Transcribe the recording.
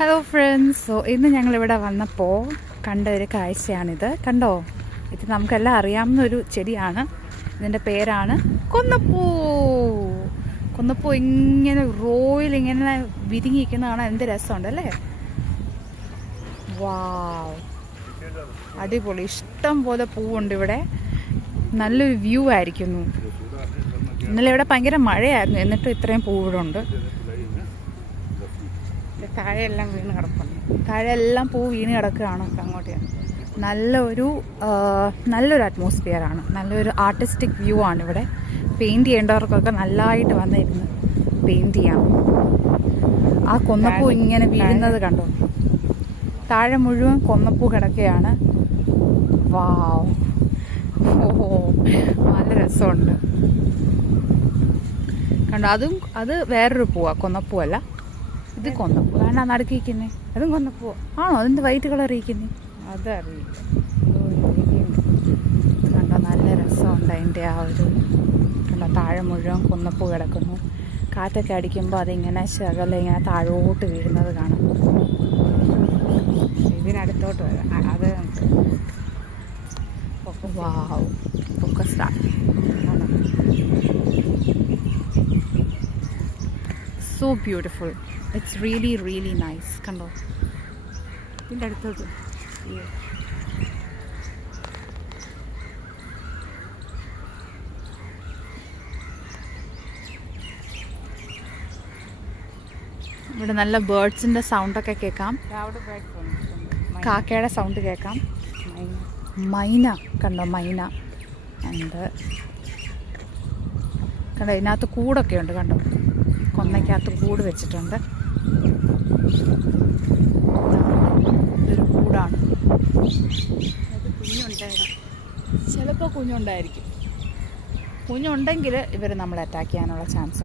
Hello friends. ഇന്ന് ഞങ്ങളിവിടെ വന്നപ്പോൾ കണ്ട ഒരു കാഴ്ചയാണിത്. കണ്ടോ, ഇത് നമുക്കെല്ലാം അറിയാവുന്നൊരു ചെടിയാണ്. ഇതിൻ്റെ പേരാണ് കൊന്നപ്പൂ. കൊന്നപ്പൂ ഇങ്ങനെ റോയിൽ ഇങ്ങനെ വിരിഞ്ഞിരിക്കുന്ന കാണാൻ എന്ത് രസമുണ്ടല്ലേ. വാവ്, അടിപൊളി. ഇഷ്ടം പോലെ പൂവുണ്ട് ഇവിടെ. നല്ലൊരു വ്യൂ ആയിരിക്കുന്നു. ഇന്നലെ ഇവിടെ ഭയങ്കര മഴയായിരുന്നു, എന്നിട്ടും ഇത്രയും പൂവിടുണ്ട്. താഴെയെല്ലാം വീണ് കിടക്കുന്നു. താഴെയെല്ലാം പൂ വീണ് കിടക്കുകയാണ്. അങ്ങോട്ട് നല്ലൊരു അറ്റ്മോസ്ഫിയറാണ്. നല്ലൊരു ആർട്ടിസ്റ്റിക് വ്യൂ ആണ് ഇവിടെ. പെയിൻറ് ചെയ്യേണ്ടവർക്കൊക്കെ നല്ലതായിട്ട് വന്നിരുന്ന് പെയിൻറ് ചെയ്യാം. ആ കൊന്നപ്പൂ ഇങ്ങനെ വീഴുന്നത് കണ്ടോ. താഴെ മുഴുവൻ കൊന്നപ്പൂ കിടക്കുകയാണ്. വാവ്, ഓഹോ, നല്ല രസമുണ്ട്. കണ്ടോ, അത് വേറൊരു പൂവാ, കൊന്നപ്പൂ അല്ല. ഇത് കൊന്നപ്പൂ. കാരണം നടുക്കിരിക്കുന്നേ അതും കൊന്നപ്പൂ ആണോ? അതെന്ത് വൈറ്റ് കളർ ഇരിക്കുന്നേ? അതറിയില്ല. കണ്ടോ, നല്ല രസമുണ്ട് അതിൻ്റെ ആ ഒരു. കണ്ടോ, താഴെ മുഴുവൻ കൊന്നപ്പൂ കിടക്കുന്നു. കാറ്റൊക്കെ അടിക്കുമ്പോൾ അതിങ്ങനെ ശകല ഇങ്ങനെ താഴോട്ട് വീഴുന്നത് കാണാം. ഇതിനടുത്തോട്ട് വരാം. അത് വാവ്, ഫോക്കസ് ആണ്. So beautiful. It's really really nice. കണ്ടോ, ഇതിൻ്റെ അടുത്തോട്ട്. ഇവിടെ നല്ല ബേർഡ്സിൻ്റെ സൗണ്ടൊക്കെ കേൾക്കാം. കാക്കയുടെ സൗണ്ട് കേൾക്കാം. മൈന കണ്ടോ, മൈന ഉണ്ട്. കണ്ടോ, ഇതിനകത്ത് കൂടൊക്കെ ഉണ്ട്. കണ്ടോ, കൊന്നയ്ക്കകത്ത് കൂട് വെച്ചിട്ടുണ്ട്. ഇതൊരു കൂടാണ്. അത് കുഞ്ഞുണ്ടായിരിക്കും, ചിലപ്പോൾ കുഞ്ഞുണ്ടായിരിക്കും. കുഞ്ഞുണ്ടെങ്കിൽ ഇവർ നമ്മളെ അറ്റാക്ക് ചെയ്യാനുള്ള ചാൻസ്.